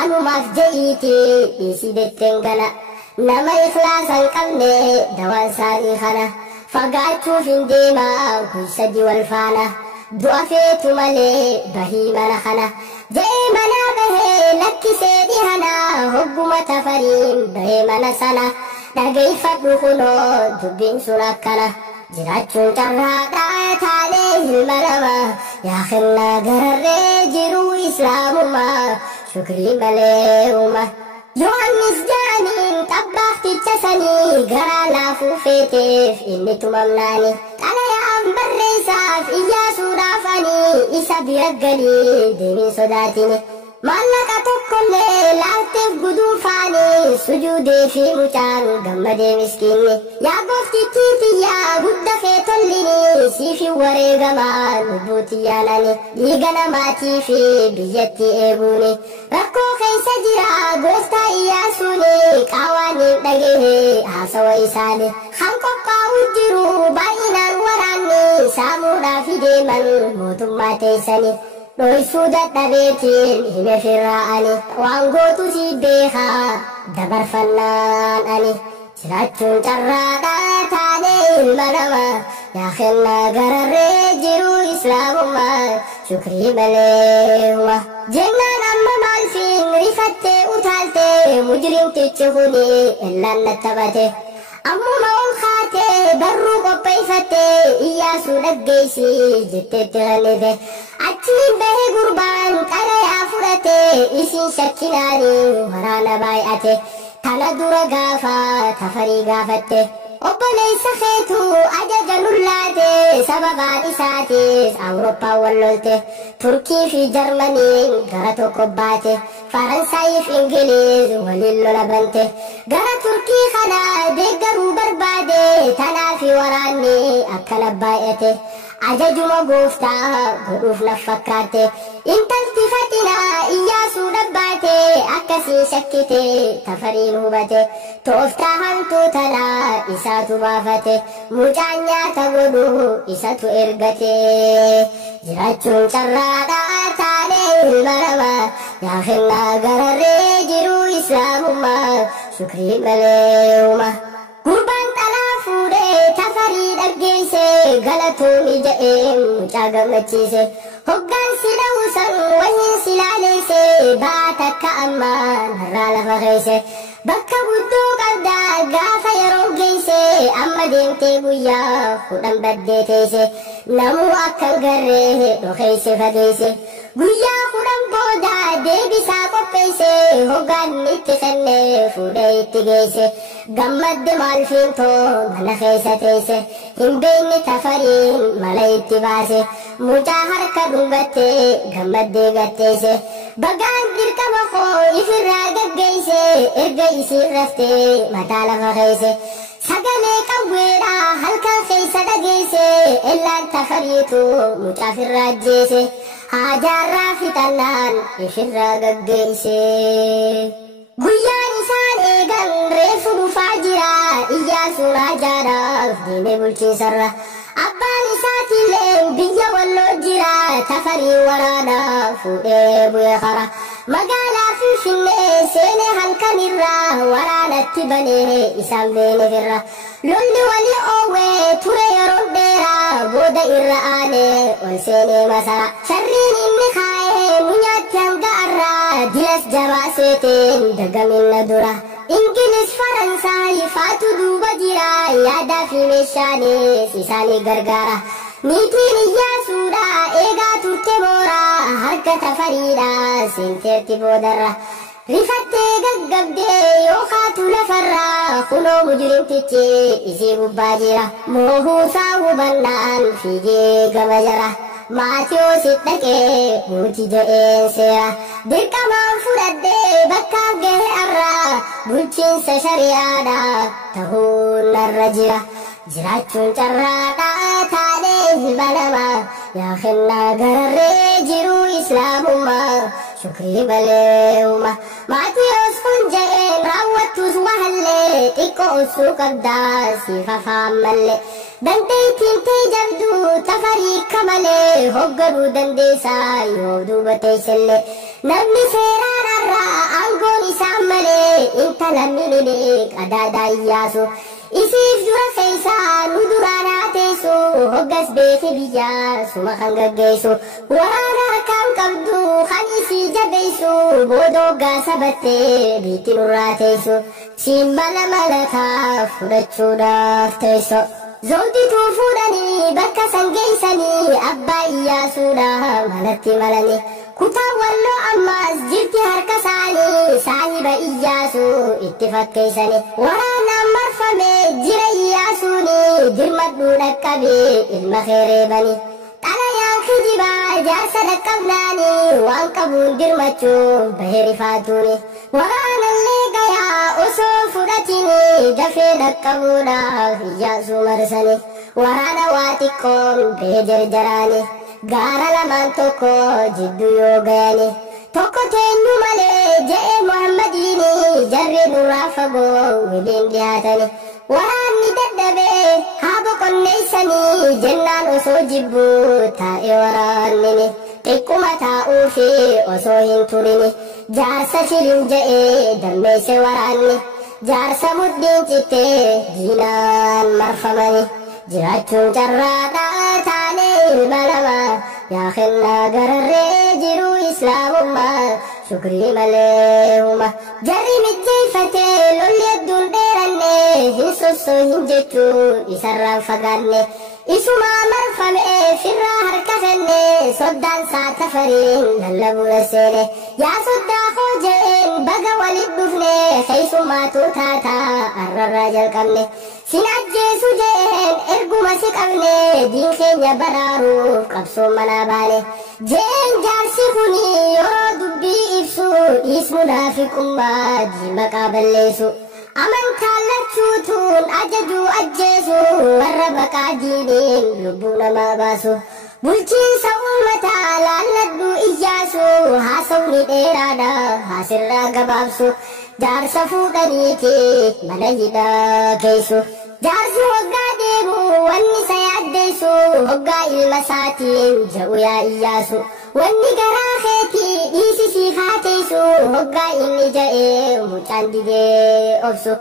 anumaaf je'iitii isii detteen gana nama ikhlaasan qabne dawaan isaanii kana fagaachuuf hin deemaa guysadii wal faana du'a feetu malee bahii mana kana jee mana bahee lakkisee dhihana hogguma tafariin bahee mana sana dhageeffadhu kunoo dubbiin sun akkana jiraachuun carraadhaa taalee ilma namaa yaa kennaa gararree jiru islaamummaa shukrii malee uuma yohannis jaaniin xabbaafticha sanii garaa laafuu feeteef inni tumamnaani xalayaaf barreessaaf iyyaasuudhaaf ani isa bira galii deemin sodaatini maallaqa tokkollee laatteef guduunfaani sujuudee fi mucaan gammadee miskiinni yaa gooftittii tiyyaa gudda fee tollini siifi wareegamaa lubbuu tiyyaanani dhiiga namaatii fi biyyatti eeguuni rakkoo keessa jira gooftaa iyyaasuuni qaawaaniin dhagahee haasawa isaani kan qophaa'u jiru baay'inaan waraanni saamuudhaaf deeman mootummaa teessani dhoysuu dadhabeetiin hime firraa'ani waan gootu si beekaa dabarfannaan ani jiraachuun carraadhaa taanee ilma namaa yaa kennaa gararree jiru islaamummaa shukrii malee huma jennaan amma maalfiin rifattee utaaltee mujrimtichi kuni illaan nattabate ammuma ol kaatee barruu qopheeffattee iyyaasuu dhaggeessi jetteetti rannite achiin bahee gurbaan xalayaa fudhatee isiin shakkinaanii waraana baay'ate tana dura gaafa tafarii gaafatte obboleessa keetu ajaja nullaate sababaan isaatiis awurooppaan wallolte turkii fi jarmaniin gara tokko baate faransaayii fi ingiliiz waliin lola bante gara turkii kana deeggaruu barbaade tanaafi waraanni akkana baay'ate ajajuma gooftaa godhuuf na fakkaate intalti faxinaa si shakkite tafariin hubate tooftaa hamtuu talaa isaatu baafate mucaan nyaata godhu isatu ergate jiraachuun carraadhaa taanee ilma namaa yaa kennaa gararree jiruu islaamummaa shukrii malee uma gurbaan xalaa fuudhee tafarii dhaggeesse galatoomi jedhee mucaa gammachiise hoggaan sila usan waliin silaaleesse baata akka ammaan har'aa lafa keesse bakka guddoo qabdaa gaafa yeroo geesse amma deemtee guyyaa kudhan baddee teesse namuu akka garree dhokeesse fageesse guyyaa kudhan booda deebisaa qopheesse hoggaan itti kennee fuudhee itti geesse gammadde maal fiintoo mana keessa teesse hin beekne tafariin mala itti baase mucaa harka dhungatte gammaddee gatteesse bagaan dirqama koo ifirraa gaggeesse erga isiin raftee mataa lafa keesse sagalee qawweedhaa halkan keessa dhageesse illaan tafariitu mucaafirraa ajjeese hajaarraa fixannaan ifirraa gaggeesse guyyaan isaan eegan reefu dhufaa jira Iyyaasuun hajaadhaaf deemee bulchiinsarra abbaan isaatiillee biyya walloo jira tafarii waraanaa fuudhee bu'ee kara magaalaa Finfinnee seenee halkanirraa waraanatti banee isaan beenefirra lolli walii oowwee ture yeroo dheeraa booda irra aanee ol seenee masara sharriin inni kaa'ee munyaatti hanga arraa dilas jabaa seeteen dagaminna dura Ingilis Faransaay faatu duuba jira yaadaa fi meeshaanis isaanii gargaara niitiin Iyyaasuudha eegaa turte mooraa harka tafariidhaa seenteetti boodarra rifattee gaggabdee yoo kaatu lafarraa kunoo mujrimtichi isii gubbaa jira moohuusaa hubannaan fiigee gama jara Maatiyoo dhaqee nuti jedheen seera dirqamaan fudhadhee bakkaaf gahe arraa bulchiinsa shari'aadhaa ta'uun narra jira jiraachuun carraadhaa taanee ilma namaa yaa kennaa gararree jiruu islaamummaa shukrii malee uma Maatiyoos kun jedheen raawwattus wahallee xiqqoo osoo qabdaa siif afaan mallee dandeettiin tee jabduu tafarii kamalee hogganuu dandeessaa yoo duuba teessellee namni seeraan arraa aangoon isaan malee intala Minilik adaadaa Iyyaasu isiif dura keessaa nu duraan haa teessu hoggas beeke biyyaa suma kan gaggeessu waraana harkaan qabdu kan isii jabeessu booda hoggaa sabattee biitti nurraa teessu siin mala malataa fudhachuudhaaf teesso Zawdituu fuudhanii bakka san geessanii abbaa Iyyaasuudha malatti malanii kutaa walloo ammaas jirti harka isaanii saahiba Iyyaasuu itti fakkeessanii waraanaan marfamee jira Iyyaasuuni dirmadhuu dhaqqabee ilma keereebanii xalayaan kijibaa jaarsa dhaqqabnaanii waan qabuun dirmachuun bahee rifaatuuni waraanallee gayaa osoo fudhatini dafee dhaqqabuudhaaf Iyyaasuu marsanii waraana waa xiqqoon bahee jarjaraanii gaara lamaan tokko jidduu yoo gayanii tokko teenyu malee je'ee Muhammadiini jarri nurraa fagoo waliin dhiyaatanii waraanni dadhabee haa boqonneessanii jennaan osoo jibbuu taa'ee waraannini xiqquma taa'uu fi osoo hin turini jaarsa shirin je'ee dammeesse waraanni jaarsa mudhiin cittee diinaan marfamanii jiraachuun carraadhaa taanee ilma namaa yaa kennaa gararree jiruu islaamummaa shukrii malee uma jarri mijjeeffatee lolli hedduun dheeranne hin sossoo hin jechuun isarraan fagaanne isumaa marfamee firraa harka fenne soddaan saa tafariin lallabuudha seene yaa soddaa koo je'een baga walit dhufne keessummaatu taataa arrarraa jalqabne sin ajjeesu je'een erguma si qabne diin keenya baraaruuf qabsoon manaa baane je'een jaarsi kuni yeroo dubbii ibsu dhiisnu naafiqummaa diimaqaa balleessu amantaan lachuutuun ajajuu ajjeesu warra baqaa diiniin lubbuu namaa baasu bulchiinsa uummataa laalladhuu iyyaasu haasawni dheeraadha haasirraa gabaabsu jaarsa fuudhaniiti mana hidhaa geessu jaarsi hoggaa deemu wanni isa yaaddeessu hoggaa ilma isaatiin jedhu yaa iyyaasu wanni garaa keetii dhiisisii haateessu hoggaa inni ja'ee mucaan didee obsu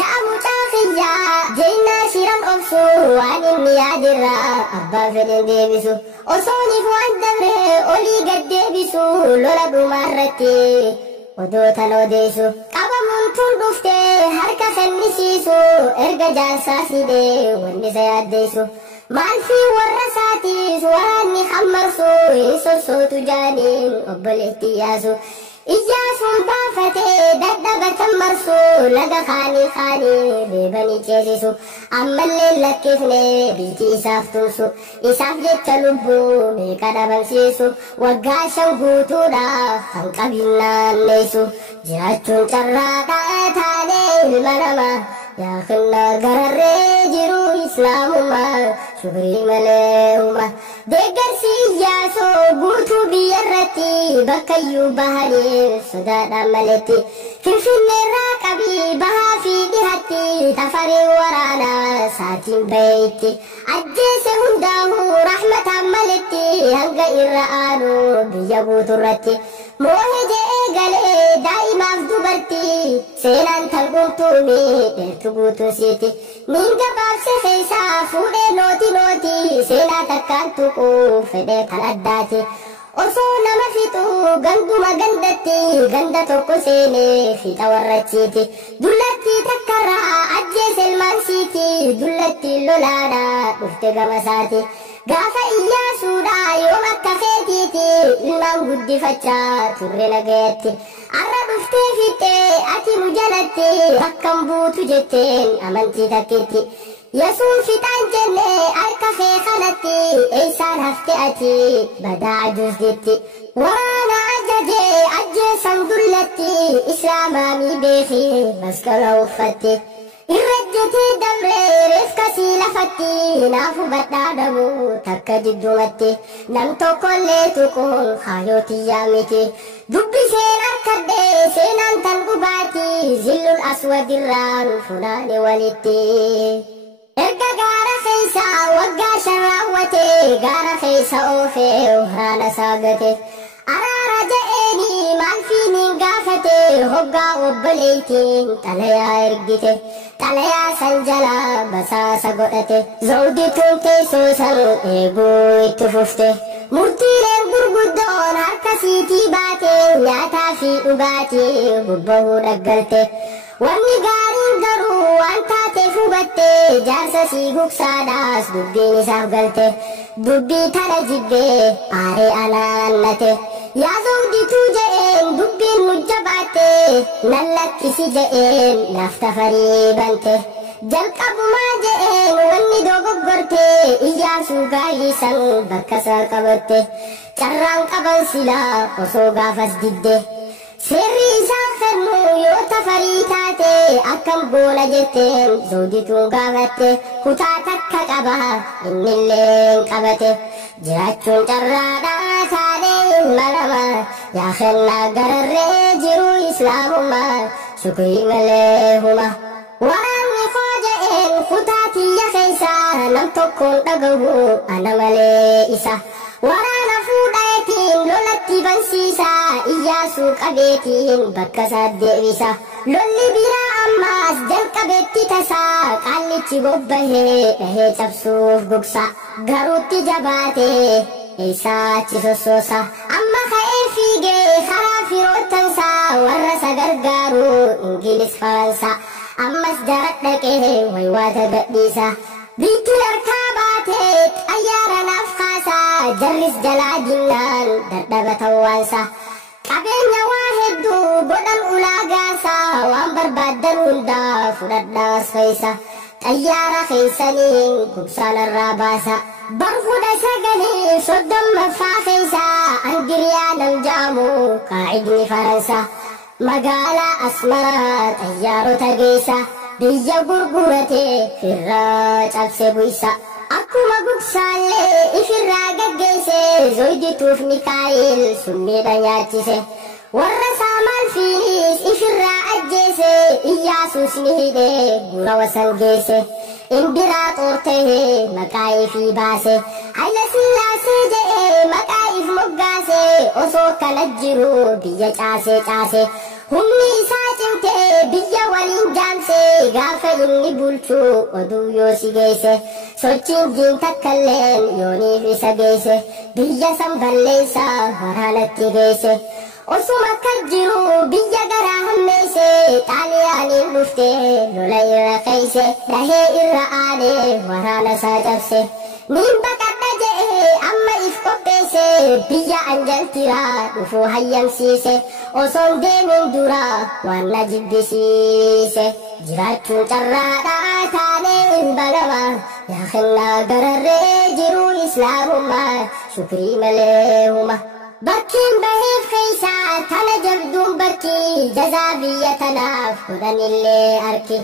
ja'a mucaa kiyyaa jennaa shiran obsu waan inni yaadirraa abbaan fedhen deebisu osooniif waan dabre olii gad deebisu lola dhumaarratti odoota loodeessu qabamuun tun dhufte harka kennisiisu erga jaarsaa fidee wanni isa yaaddeessu maal fi warra isaatiis waraanni hammarsu hin sossootu jaaniin obboleetti iyyaasu iyyaasuun baafatee dadhabatan marsu laga kaanii reebanii ceesisu ammallee lakkifne biitii isaaf tumsu isaaf jecha lubbuu meeqa dhabamsiisu waggaa 5 guutuudha kan qabinnaan neessu jiraachuun carraaqaa taanee ilma namaa yaa khinna gararree jiru islaamummaa shukrii malee huma deeggarsi iyyaasoo guutuu biyyarratti bakkayyuu bahanii sodaadhaan maletti finfinneerraa qabii bahaa fi dhihatti tafarii waraanaa saatiin baheetti ajjeese hundaa'uu rahmataan maletti hanga irra aanu biyya guuturratti moohe je'ee galee daa'imaaf dubartii seenaan talqumtuumi dheertu guutuu siiti niin gabaabse keessaa fuudhee nooti seenaa takkaan tuquu fedhee kan addaati osoo nama fixuu ganduma gandatti ganda tokko seenee fixa warrachiiti dullattii takkarraa ajjeese ilmaansiiti dullattiin lolaadhaa dhufte gamasaati gaafa iyyaasuudha yoom akka keetiiti ilmaan guddifachaa turre nagayatti arra dhuftee fixxee ati nu jalatti akkam buutu jetteen amantii takkitti yesuun fixaan jenne harka kee kanatti eeysaan hafte ati badaa ajuusditti waraana ajajee ajjeesan dullatti islaamaamii beekii masqala uffatte irrajjetee dabree reefkasii lafatti naafu badhaadhamu takka jiddumatti nam tokkollee tuquun haayotiyyaa miti dubbiseen harkadhee seenaan tan dhugaati zillul aswadirraan funaane walitti erga gaara keessa waggaa 5 raawwate gaara keessa oofee waraana saagate araara je'eeni maal fiiniin gaafate hoggaa obboleeytiin xalayaa ergite xalayaa san jalaa basaasa godhate zawdituun teessoo san eeguu itti fufte murtiileen gurguddoon harkasiitii baate nyaataa fi dhugaatii gubbahuu dhaggalte wanni gaariin garuu waan taateef hubatte jaarsa sii gugsaadhaas dubbiin isaaf galte dubbii tana jibbee aaree alaannate yaa zawdituu je'een dubbiin mujjabaatte nan lakkisi je'een naaf tafarii bante jalqabumaa je'een wanni dogoggorte iyyaasuu gaarii san bakka isaa qabatte carraan qaban silaa osoo gaafas didde seerri isaa kennu yoo tafarii taate akkam goona jetteen zawdituun gaafatte kutaa takka qaba innilleen qabate jiraachuun carraadhaa taanee ilma namaa yaa kennaa gararree jiru islaamummaa shukrii malee huma waraanni koo je'een kutaa tiyya keessaa nam tokkoon dhagahu ana malee isa waraana fuudhaetiin lolatti bansiisa iyyaasuu qabeetiin bakka isaa deebisa lolli biraa ammaas jalqabeetti tasaa qaallichi bobbahee dhahee cabsuuf gugsa garuutti jabaatee eessaa achi sossoosa amma ka'ee fiigee karaa firoottansaa warra isa gargaaru Ingilis Faransaa ammas jara dhaqee waywaata gadhiisa biitti harkaa baatee xayyaara naaf kaasaa jarris jalaa dinnaan dadhabatan waansa qabeenya waa hedduu godhan ulaagaasaa waan barbaaddan hundaa fudhadhaas keessa xayyaara keessaniin gubsaanarraa baasa barfuudha sagalee 30ffaa keessaa Angiriyaa nam ja'amu qaacidni Faransaa magaalaa Asmaraa xayyaarota geessa biyya gurgurate firraa cabse buysa akkuma gugsaallee ifirraa gaggeesse zoydituuf Mikaa'el summiidha nyaachise warra saamaan fiinis ifirraa ajjeese Iyyaasuus ni hidhe gura wasan geesse Imbiraaxoor ta'ee maqaa ifii baase Hayila Sillaasee jedhee maqaa if moggaase osoo kana jiru biyya caase humni isaa cimtee biyya waliin jaamse gaafa inni bulchuu oduu yoo si geesse sochiin diin takkalleen yooniif isa geesse biyya san balleessa waraanatti geesse osuma akka jiru biyya garaa hammeesse xaaliyaaniin dhufte lola irra keeyse dhahee irra aane waraana isaa cabse niin baqadha jedhee amma if qopheesse biyya anjaltira dhufuu hayyamsiise osoon deemin dura waan na jibbisiise jiraachuun carraadhaa taanee ilma namaa yaa kennaa gararree jiruu islaamummaa shukrii malee huma bakkiin baheef keeysaa tana jabduun bakkii jazaa biyya tanaaf godhanillee arki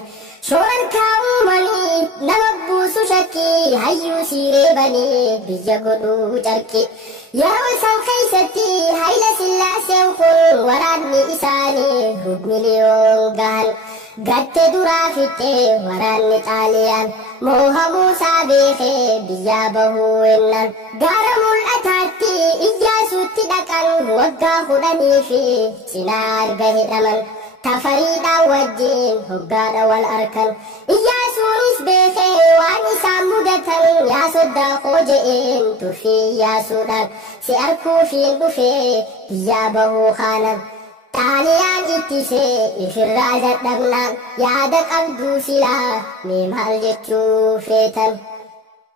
shoran kaa'uumanii nama buusu shakkii hayyuu siireebanii biyya godhuu carqi yeroo isaan keeysatti Hayila Sillaaseen kun waraanni isaanii miliyoon gahan gatte duraa fitte waraanni xaaliyaan moohamuusaa beekee biyyaa bahuu ennaan gaara mul'ataatti Iyyaasuutti dhaqan waggaa 10 fi cinaa arga hidhaman tafariidhaan wajjin hoggaadha wal arkan Iyyaasuunis beekee waan isaan mudatan yaa soddaa koo je'een turfii Iyyaasuudhaan si arkuufiin dhufee biyyaa bahuu kaanan xaaliyaan ittisee ifirraa dadhabnaan yaada qabduu silaa mee maal jechuu feetan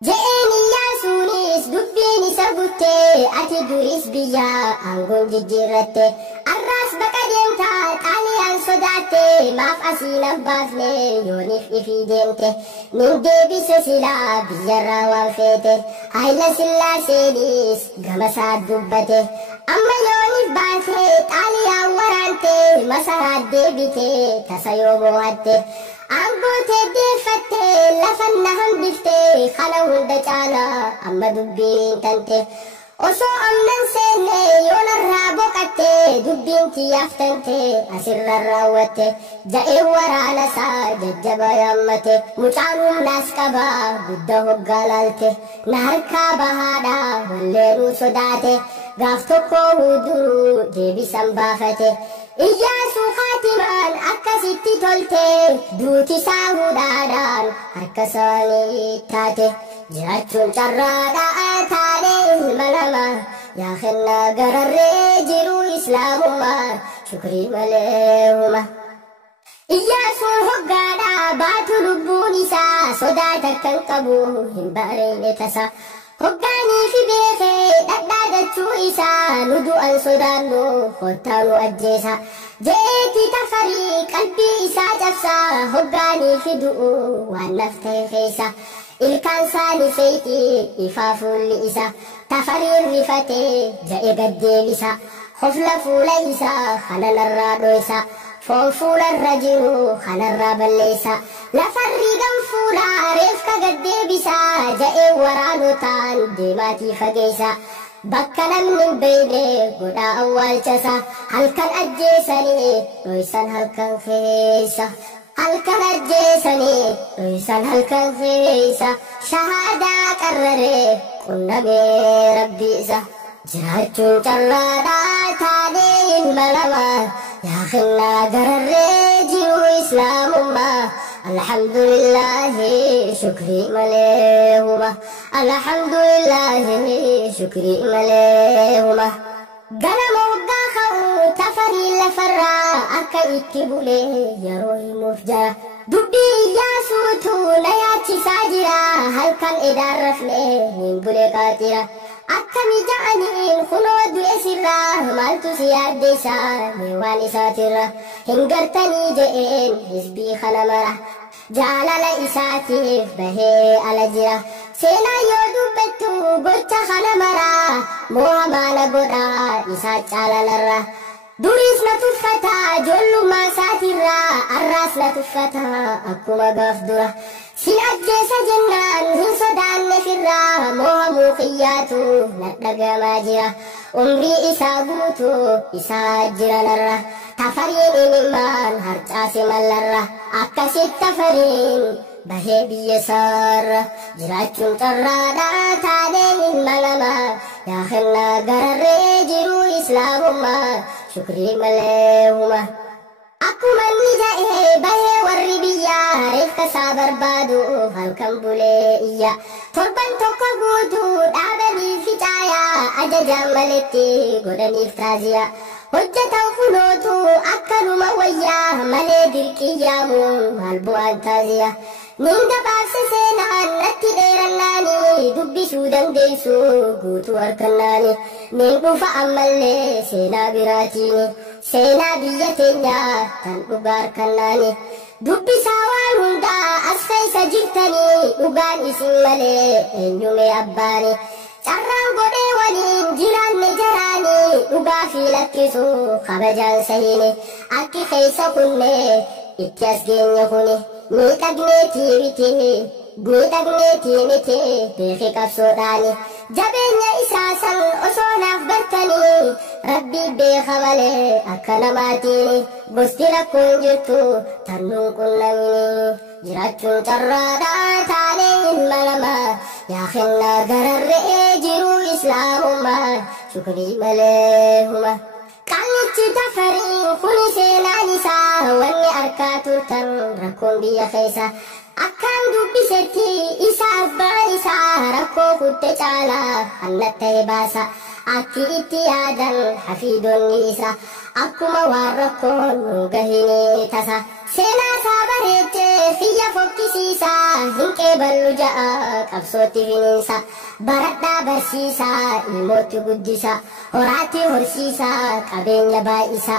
je'een Iyyaasuunis dubbiin isa guttee ati duris biyyaa aangoon jijjiirratte arraas baqa deemtaa xaaliyaan sodaatte maaf asiin abbaafne yooniif ifii deemte nin deebise silaa biyyarraa waan feete Hayila Sillaaseenis gamasaa dubbate amma yooniif baate xaaliyaan waraante masaraat deebite tasa yoo boo'atte aangootee deeffatte lafan na hambifte kana hunda caala amma dubbiin tante osoo amnan seenne yoonarraa boqatte dubbiin tiyyaaf tante asirra raawwatte ja'ee waraanasaa jajjaba yaammate mucaan humnaas qabaa gudda hoggaa laalte na harkaa bahaadhaa walleenuu sodaate gaaf tokko huduruu deebisan baafate Iyyaasuu Haatimaan akkasitti tolte duutisaa hudhaadhaan harka isaanii taate jiraachuun carraadhaa taanee ilma namaa yaa kennaa gararree jiruu islaamummaa shukrii malee huma Iyyaasuun hoggaadhaa baatu lubbuun isaa sodaata kan qabu hin bareenne tasa hoggaanii fi beekee dhadhaadachuu isaa nu du'an sodaannu kottaa nu ajjeesa je'eeti tafarii qalbii isaa cabsaa hoggaanii fi du'u waan naftee keessa ilkaan saani feyti ifaa fuulli isa tafariin rifatee ja'e gaddeebisa hofla fuula isaa kananarraa dhoysa foon fuularra jiru kanarraa balleessa lafarri ganfuulaa reefka gaddeebisa ja'ee waraanotaan deemaatii fageessa bakka namni hin beeyne godhaa awwaalchasa halkan ajjeesanii dhoysan halkan keessa halkan ajjeesanii dhoysan halkan keessa shahaadaa qarraree qunnamee rabbi isa jiraachuun carraadhaa taanee ilma namaa yaa kennaa gararree jiruu islaamummaa alhamdulillahi shukrii malee huma alhamdulillahi shukrii malee huma ganama waggaa ka'uu tafarii lafarraa akka itti bulee yeroo himuuf jara dubbii Iyyaasuutu na yaachisaa jira halkan edaan rafnee hin bule qaatira akkami ja'aniin kunoo du'e sirraa maaltu si yaaddeessa mee waan isaatirra hin gartanii je'een hizbii kana mara jaalala isaatiif bahee ala jira seenaa yoo dubbettu gocha kana mara moo'amaana godhaa isaa caalalarra duris na tuffata ijoollummaa isaatirraa arraas na tuffata akkuma gaaf dura سنعجس جنان هن صدان فرا موامو خياتو ندقى ماجرة عمري إسابوتو إساجر لره تفرين ممان هرتاس ملره أكسي تفرين بهي بيسار جراتشون ترادا تادين ملما يا خلنا قرر جرو إسلامما شكري مليهما أكما النجائه بهي والربية رفك سابر بادو هالكم بوليئية تربان تقبوتو دابني فتايا أججا ملتي قدني فتازيا هجة فلوتو أكلوا مويا ملي دركيامو هالبو أنتازيا نينغا بارس سينان نتي ديرناني دبي سودان ديسو قوتو أركناني نينغو فأمالي سينا براتيني سينا بيتينيا تنقبار كناني دبي ساوان هندا أسفي سجلتني وقان اسم ملي إنيومي أباني carraan godhee waliin jiraanne jaraanii dhugaa fi lakkisuu kabajaan sahiine akki keessa kunne itti as geenye kuni miidhagneetii miti beeki qabsoodhaani jabeenya isaa san osoo naaf bartanii rabbii beeka malee akka namaatiini gosti rakkoon jirtu tannuun qunnamini jiraachuun carraadhaa taanee ilma namaa yaa kennaa gararree jiruu islaamummaa shukrii maleehuma qaanichi tafariin kuni seenaan isaa wanni arkaa turtan rakkoon biyya keessa akkaan dubbisetti isa abbaan isaa rakkoo kutte caalaa hannatta'e baasa akki itti yaadan hafiidonni isa akkuma waan rakkoon nu gahini tasa seenaa isaa bareechee xiyya fokkisiisaa hin qeeballu ja'a qabsootti finiinsa baradhaa barsiisaa ilmootti guddisa horaatti horsiisaa qabeenya baay'isa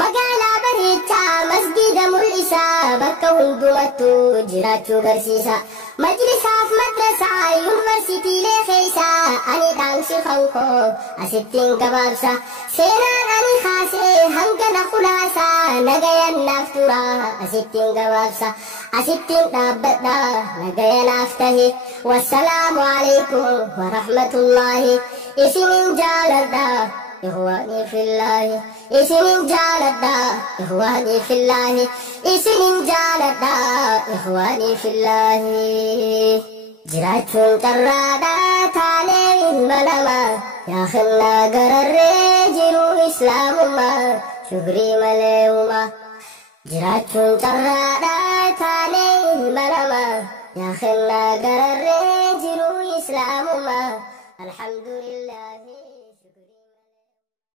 magaalaa bareechaa masgida mul'isaa bakka hundumattu jiraachuu barsiisa majlisaaf madrasaa yuunivarsiitiilee keessaa ani dhaamsi kankoo asittiin gabaabsa seenaan ani kaasee hangana khulaasaa nagayan naaf tura asittiin gabaabsa asittiin dhaabbadha nagaya naaf tahe wassalaamu alaykum wa rahmatullaahi isinin jaaladha إخواني في الله إسنين جالدا إخواني في الله إسنين جالدا إخواني في الله جراتون ترادا تالي الملما يا خلنا قرر جرو إسلام ما شكري مليوما جراتون ترادا تالي الملما يا خلنا قرر جرو إسلام ما الحمد لله